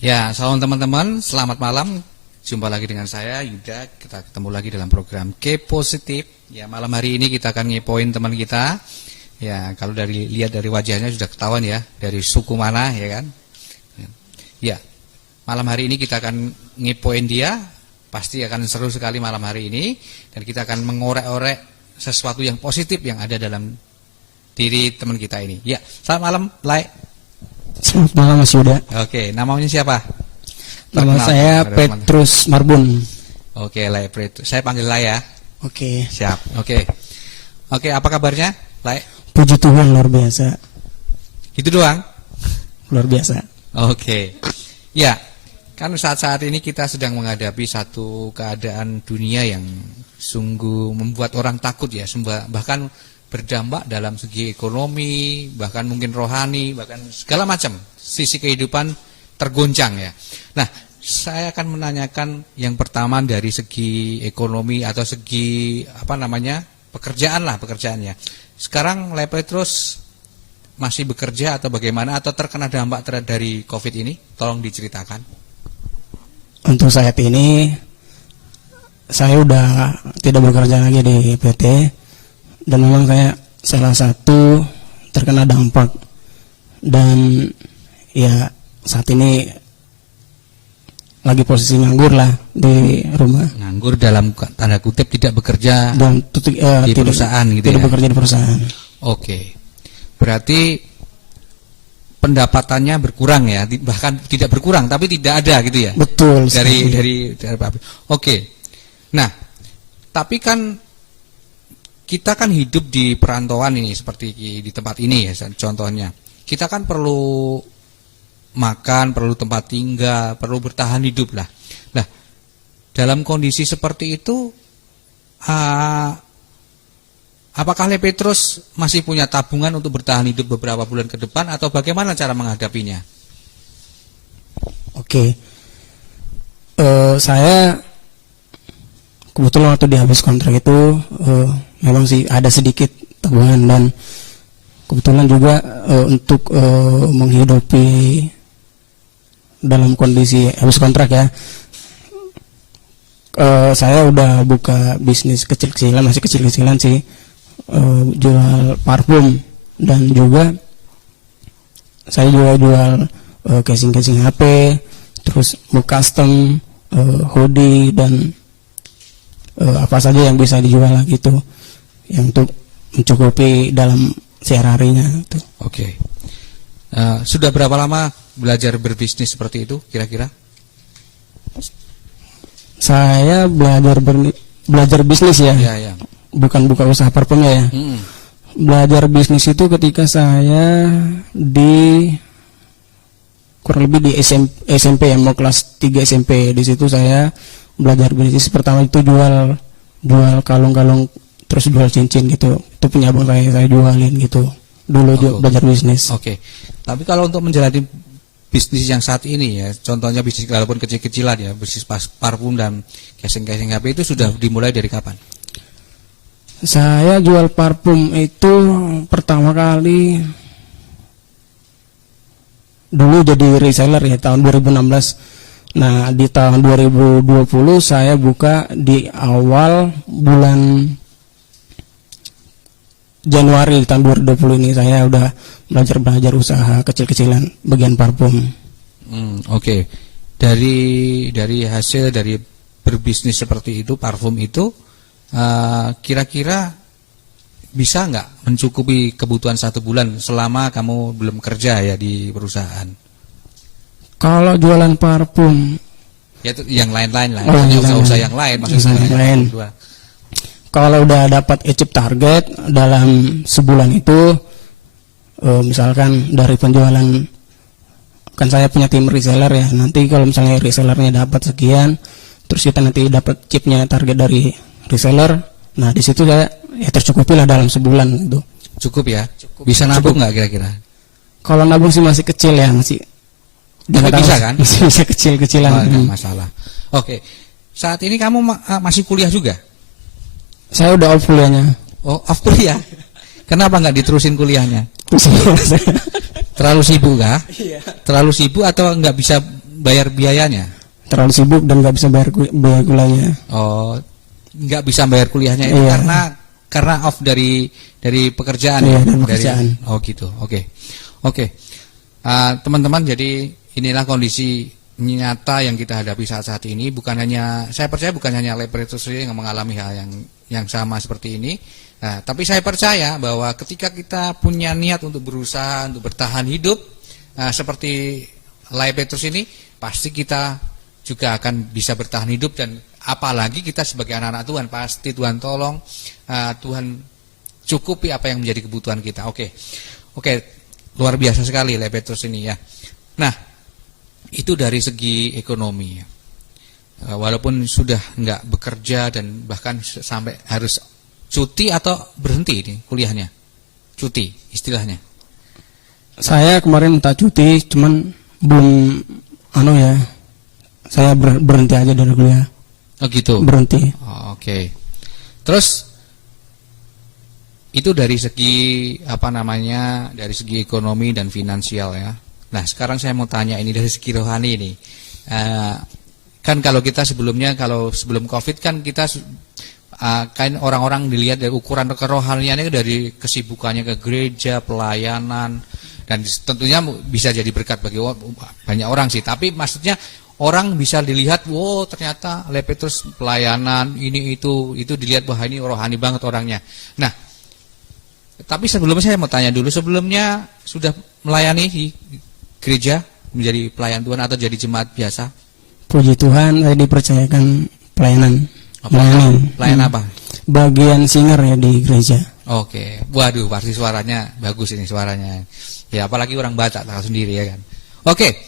Ya, salam teman-teman, selamat malam. Jumpa lagi dengan saya Yuda. Kita ketemu lagi dalam program K-Positif. Ya, malam hari ini kita akan ngepoin teman kita. Ya, kalau lihat dari wajahnya sudah ketahuan ya, dari suku mana ya kan. Ya, malam hari ini kita akan ngepoin dia. Pasti akan seru sekali malam hari ini. Dan kita akan mengorek-orek sesuatu yang positif yang ada dalam diri teman kita ini. Ya, selamat malam, Lai. Selamat malam Mas Yuda. Oke, namanya siapa? Nama saya Petrus Marbun. Oke, Lai Petrus. Saya panggil Lai ya. Oke. Siap. Oke, apa kabarnya, Lai? Puji Tuhan, luar biasa. Itu doang? Luar biasa. Oke. Ya, kan saat-saat ini kita sedang menghadapi satu keadaan dunia yang sungguh membuat orang takut ya, bahkan berdampak dalam segi ekonomi, bahkan mungkin rohani, bahkan segala macam sisi kehidupan tergoncang ya. Nah, saya akan menanyakan yang pertama dari segi ekonomi atau segi pekerjaannya. Sekarang Lai Petrus masih bekerja atau bagaimana, atau terkena dampak dari COVID ini? Tolong diceritakan. Untuk saat ini saya udah tidak bekerja lagi di PT. Dan memang saya salah satu terkena dampak. Dan ya saat ini lagi posisi nganggur lah di rumah. Nganggur dalam tanda kutip, tidak bekerja dan di perusahaan gitu ya? Tidak bekerja di perusahaan. Oke. Berarti pendapatannya berkurang ya? Bahkan tidak berkurang, tapi tidak ada gitu ya? Betul. Dari Oke. Nah, tapi kan kita kan hidup di perantauan ini, seperti di tempat ini ya contohnya. Kita kan perlu makan, perlu tempat tinggal, perlu bertahan hidup lah. Nah, dalam kondisi seperti itu, apakah Lai Petrus masih punya tabungan untuk bertahan hidup beberapa bulan ke depan, atau bagaimana cara menghadapinya? Oke. Saya kebetulan waktu dihabis kontrak itu memang sih ada sedikit tabungan, dan kebetulan juga untuk menghidupi dalam kondisi habis kontrak ya, saya udah buka bisnis kecil-kecilan, masih kecil-kecilan sih, jual parfum, dan juga saya juga jual casing-casing HP, terus mau custom, hoodie, dan apa saja yang bisa dijual lah gitu, yang untuk mencukupi dalam sehari-harinya itu. Oke. Sudah berapa lama belajar berbisnis seperti itu kira-kira? Saya belajar bisnis ya. Ya. Bukan buka usaha parfumnya ya. Belajar bisnis itu ketika saya kurang lebih di SMP ya, mau kelas 3 SMP. Di situ saya belajar bisnis. Pertama itu jual kalung-kalung, terus jual cincin gitu. Itu punya abang saya jualin gitu. Dulu belajar bisnis. Oke. Tapi kalau untuk menjalani bisnis yang saat ini ya, contohnya bisnis walaupun kecil-kecilan ya, bisnis parfum dan casing-casing HP itu sudah dimulai dari kapan? Saya jual parfum itu pertama kali dulu jadi reseller ya, tahun 2016. Nah, di tahun 2020 saya buka di awal bulan Januari tahun 2020 ini saya udah belajar usaha kecil-kecilan bagian parfum. Oke. Dari hasil dari berbisnis seperti itu, parfum itu, kira-kira bisa nggak mencukupi kebutuhan 1 bulan selama kamu belum kerja ya di perusahaan? Kalau jualan parfum, ya itu yang lain-lain lah, usaha-usaha yang lain, maksudnya. Kalau udah dapat achieve target dalam sebulan itu, misalkan dari penjualan, kan saya punya tim reseller ya. Nanti kalau misalnya resellernya dapat sekian, terus kita nanti dapat chipnya target dari reseller. Nah, di situ saya ya tercukupi lah dalam sebulan itu. Cukup ya? Bisa nabung nggak kira-kira? Kalau nabung sih masih kecil ya, masih. Bisa kan? Bisa kecil-kecilan. Enggak masalah. Oke. Saat ini kamu masih kuliah juga? Saya udah off kuliahnya. Oh, off kuliah? Kenapa nggak diterusin kuliahnya? Terlalu sibuk kah? Iya. Terlalu sibuk atau nggak bisa bayar biayanya? Terlalu sibuk dan nggak bisa bayar biaya kuliahnya. Oh, nggak bisa bayar kuliahnya itu Iya. karena off dari pekerjaan Iya, ya? dari pekerjaan. Oh gitu, oke. Teman-teman, jadi inilah kondisi nyata yang kita hadapi saat ini. Saya percaya bukan hanya Lepretus yang mengalami hal yang sama seperti ini. Nah, tapi saya percaya bahwa ketika kita punya niat untuk berusaha untuk bertahan hidup, seperti Lepretus ini, pasti kita juga akan bisa bertahan hidup. Dan apalagi kita sebagai anak-anak Tuhan, pasti Tuhan tolong, Tuhan cukupi apa yang menjadi kebutuhan kita. Oke, luar biasa sekali Lepretus ini ya. Nah, itu dari segi ekonomi. Walaupun sudah nggak bekerja dan bahkan sampai harus cuti atau berhenti ini kuliahnya, cuti istilahnya. Saya kemarin minta cuti, cuman belum saya berhenti aja dari kuliah. Oh gitu. Berhenti. Oh, oke. Terus itu dari segi dari segi ekonomi dan finansial ya. Nah, sekarang saya mau tanya ini dari segi rohani ini. Kan kalau kita sebelum Covid kan kita kan orang-orang dilihat dari ukuran kerohaniannya dari kesibukannya ke gereja, pelayanan, dan tentunya bisa jadi berkat bagi banyak orang sih. Tapi maksudnya orang bisa dilihat, wow ternyata Lepetrus pelayanan ini itu dilihat wah ini rohani banget orangnya. Nah, tapi sebelumnya saya mau tanya dulu, sebelumnya sudah melayani di gereja menjadi pelayan Tuhan atau jadi jemaat biasa? Puji Tuhan, saya dipercayakan pelayanan. Pelayan apa? Bagian singer ya di gereja. Oke, waduh pasti suaranya bagus ini suaranya. Ya apalagi orang Batak tahu sendiri ya kan. Oke,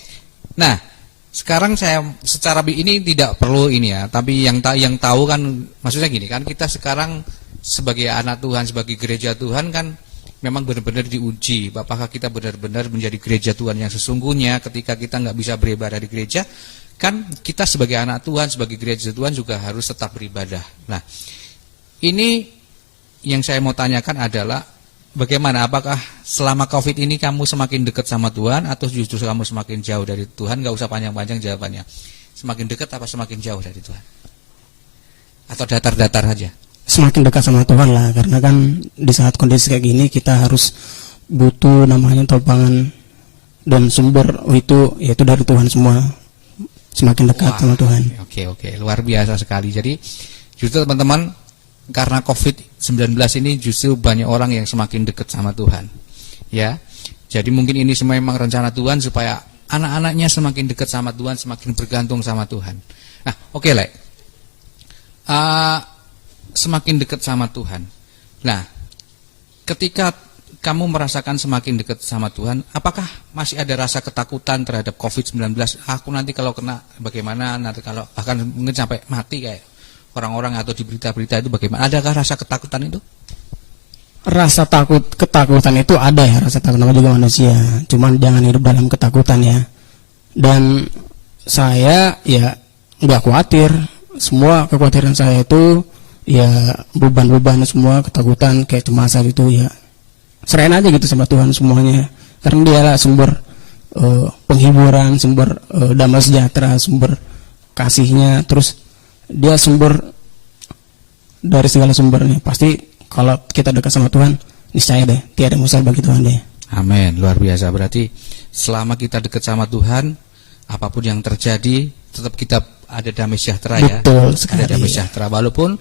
nah sekarang saya secara ini tidak perlu ini ya, tapi yang tahu kan maksudnya gini kan, kita sekarang sebagai anak Tuhan, sebagai gereja Tuhan kan memang benar-benar diuji. Apakah kita benar-benar menjadi gereja Tuhan yang sesungguhnya ketika kita nggak bisa beribadah di gereja? Kan kita sebagai anak Tuhan, sebagai gereja Tuhan juga harus tetap beribadah. Nah, ini yang saya mau tanyakan adalah bagaimana? Apakah selama Covid ini kamu semakin dekat sama Tuhan atau justru kamu semakin jauh dari Tuhan? Nggak usah panjang-panjang jawabannya. Semakin dekat apa semakin jauh dari Tuhan? Atau datar-datar aja? Semakin dekat sama Tuhan lah, karena kan di saat kondisi kayak gini kita harus butuh namanya topangan dan sumber itu yaitu dari Tuhan semua. Semakin dekat sama Tuhan. Oke, luar biasa sekali. Jadi justru teman-teman, karena COVID-19 ini justru banyak orang yang semakin dekat sama Tuhan. Ya, jadi mungkin ini semua memang rencana Tuhan supaya anak-anaknya semakin dekat sama Tuhan, semakin bergantung sama Tuhan. Nah, oke, Le. Semakin dekat sama Tuhan. Nah, ketika kamu merasakan semakin dekat sama Tuhan, apakah masih ada rasa ketakutan terhadap COVID-19? Aku nanti kalau kena bagaimana, nanti kalau bahkan mungkin sampai mati kayak orang-orang atau di berita-berita itu bagaimana? Adakah rasa ketakutan itu? Rasa ketakutan itu ada ya, rasa takut namanya juga manusia. Cuman jangan hidup dalam ketakutan ya. Dan saya ya nggak khawatir. Semua kekhawatiran saya itu ya beban-beban semua, ketakutan kayak cemasan itu ya serahin aja gitu sama Tuhan semuanya, karena dia lah sumber penghiburan, sumber damai sejahtera, sumber kasihnya, terus dia sumber dari segala sumbernya. Pasti kalau kita dekat sama Tuhan, niscaya deh tiada mustahil bagi Tuhan deh. Amin, luar biasa. Berarti selama kita dekat sama Tuhan, apapun yang terjadi tetap kita ada damai sejahtera ya. Betul sekali. Ada damai sejahtera walaupun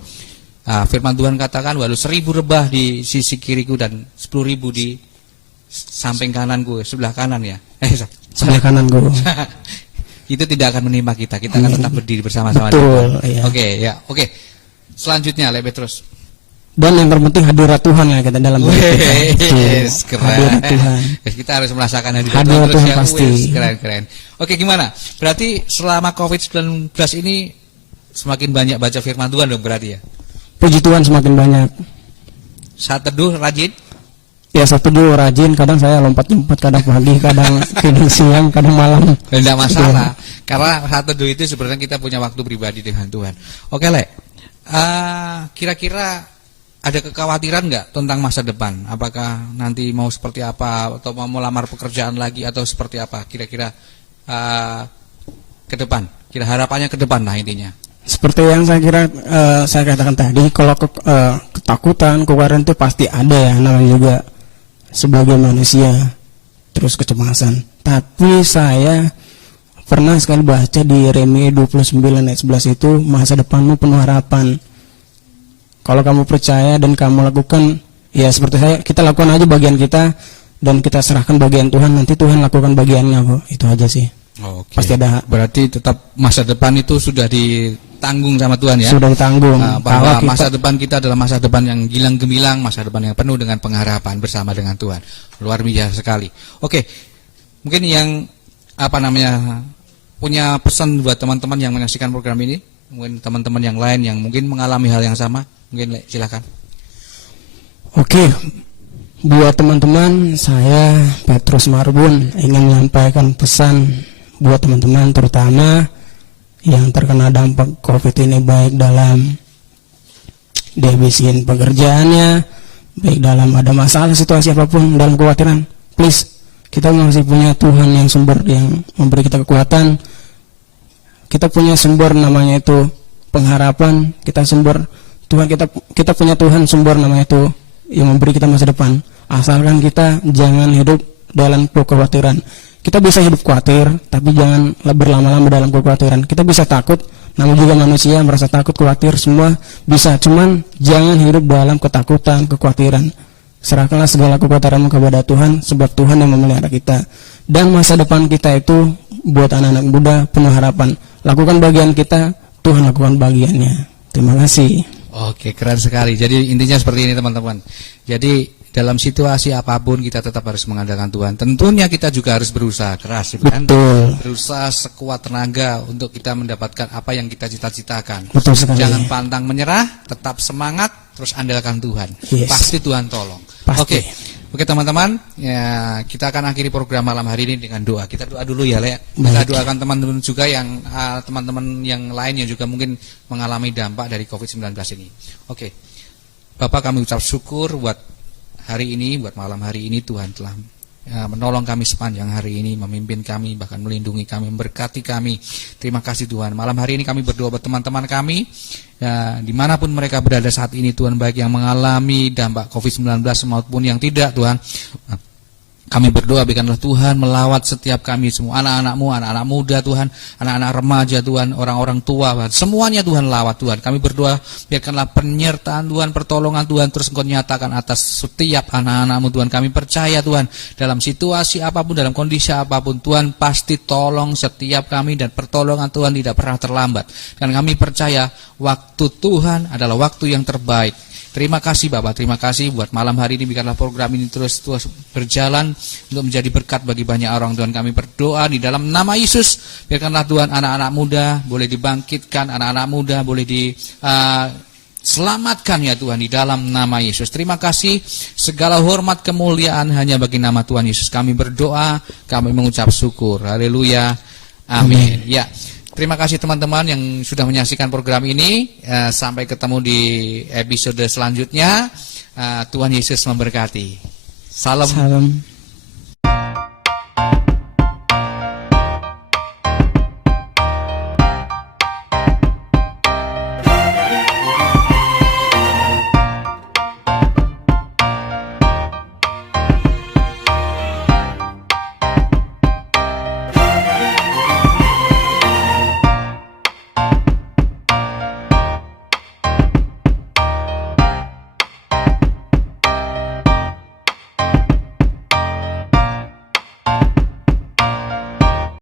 firman Tuhan katakan walau 1000 rebah di sisi kiriku dan 10.000 di samping kananku, sebelah kanan ya. Sebelah kananku. Itu tidak akan menimpa kita. Kita akan tetap berdiri bersama-sama. Betul, iya. Oke. Selanjutnya Lepetrus. Dan yang terpenting hadirat Tuhan ya kita dalam hidup kita. Yes, keren. Hadirat Tuhan. Kita harus merasakan hadirat Tuhan ya. pasti. Keren. Oke, gimana? Berarti selama COVID-19 ini semakin banyak baca firman Tuhan dong berarti ya? Puji Tuhan semakin banyak. Saat teduh rajin? Ya saat teduh rajin, kadang saya lompat-lompat, kadang pagi, kadang siang, kadang malam. Tidak masalah. Karena saat teduh itu sebenarnya kita punya waktu pribadi dengan Tuhan. Oke, Le. Kira-kira ada kekhawatiran nggak tentang masa depan? Apakah nanti mau seperti apa, atau mau melamar pekerjaan lagi atau seperti apa? Kira-kira ke depan? Kira harapannya ke depan lah intinya. Seperti yang saya katakan tadi, kalau ketakutan, kekhawatiran itu pasti ada ya, namanya juga sebagai manusia, terus kecemasan. Tapi saya pernah sekali baca di Yeremia 29 ayat 11 itu, masa depanmu penuh harapan. Kalau kamu percaya dan kamu lakukan, ya seperti kita lakukan aja bagian kita dan kita serahkan bagian Tuhan, nanti Tuhan lakukan bagiannya kok. Itu aja sih. Oke. Pasti ada. Berarti tetap masa depan itu sudah ditanggung sama Tuhan ya. Sudah ditanggung. Bahwa masa depan kita adalah masa depan yang gilang gemilang, masa depan yang penuh dengan pengharapan bersama dengan Tuhan. Luar biasa sekali. Oke. Mungkin yang punya pesan buat teman-teman yang menyaksikan program ini, mungkin teman-teman yang lain yang mungkin mengalami hal yang sama, mungkin silakan. Oke. Buat teman-teman, saya Petrus Marbun ingin menyampaikan pesan buat teman-teman terutama yang terkena dampak COVID ini, baik dalam dihabisin pekerjaannya, baik dalam ada masalah situasi apapun, dalam kekhawatiran. Please, kita masih punya Tuhan yang sumber yang memberi kita kekuatan. Kita punya sumber namanya itu pengharapan. Kita punya Tuhan sumber namanya itu yang memberi kita masa depan. Asalkan kita jangan hidup dalam kekhawatiran. Kita bisa hidup khawatir, tapi jangan berlama-lama dalam kekhawatiran. Kita bisa takut, namun juga manusia merasa takut, khawatir, semua bisa. Cuman jangan hidup dalam ketakutan, kekhawatiran. Serahkanlah segala kekhawatiranmu kepada Tuhan, sebab Tuhan yang memelihara kita. Dan masa depan kita itu buat anak-anak muda penuh harapan. Lakukan bagian kita, Tuhan lakukan bagiannya. Terima kasih. Oke, keren sekali. Jadi intinya seperti ini teman-teman. Jadi dalam situasi apapun kita tetap harus mengandalkan Tuhan. Tentunya kita juga harus berusaha keras, kan? Betul. Berusaha sekuat tenaga untuk kita mendapatkan apa yang kita cita-citakan. Betul sekali. Jangan pantang menyerah, tetap semangat, terus andalkan Tuhan. Yes. Pasti Tuhan tolong. Pasti. Oke teman-teman, ya, kita akan akhiri program malam hari ini dengan doa. Kita doa dulu ya, Le. Kita doakan teman-teman juga yang teman-teman yang lain yang juga mungkin mengalami dampak dari COVID-19 ini. Oke. Bapak, kami ucap syukur buat hari ini, buat malam hari ini Tuhan telah menolong kami sepanjang hari ini, memimpin kami, bahkan melindungi kami, memberkati kami. Terima kasih Tuhan. Malam hari ini kami berdoa buat teman-teman kami, ya, dimanapun mereka berada saat ini Tuhan, baik yang mengalami dampak COVID-19 maupun yang tidak Tuhan. Kami berdoa biarkanlah Tuhan melawat setiap kami semua, anak-anakmu, anak-anak muda Tuhan, anak-anak remaja Tuhan, orang-orang tua Tuhan. Semuanya Tuhan lawat Tuhan. Kami berdoa biarkanlah penyertaan Tuhan, pertolongan Tuhan terus Engkau nyatakan atas setiap anak-anakmu Tuhan. Kami percaya Tuhan, dalam situasi apapun, dalam kondisi apapun Tuhan pasti tolong setiap kami dan pertolongan Tuhan tidak pernah terlambat. Dan kami percaya waktu Tuhan adalah waktu yang terbaik. Terima kasih Bapak, terima kasih buat malam hari ini. Biarkanlah program ini terus berjalan untuk menjadi berkat bagi banyak orang Tuhan. Kami berdoa di dalam nama Yesus. Biarkanlah Tuhan anak-anak muda boleh dibangkitkan, anak-anak muda boleh diselamatkan ya Tuhan di dalam nama Yesus. Terima kasih, segala hormat kemuliaan hanya bagi nama Tuhan Yesus. Kami berdoa, kami mengucap syukur. Haleluya, amin. Ya. Terima kasih teman-teman yang sudah menyaksikan program ini. Sampai ketemu di episode selanjutnya. Tuhan Yesus memberkati. Salam.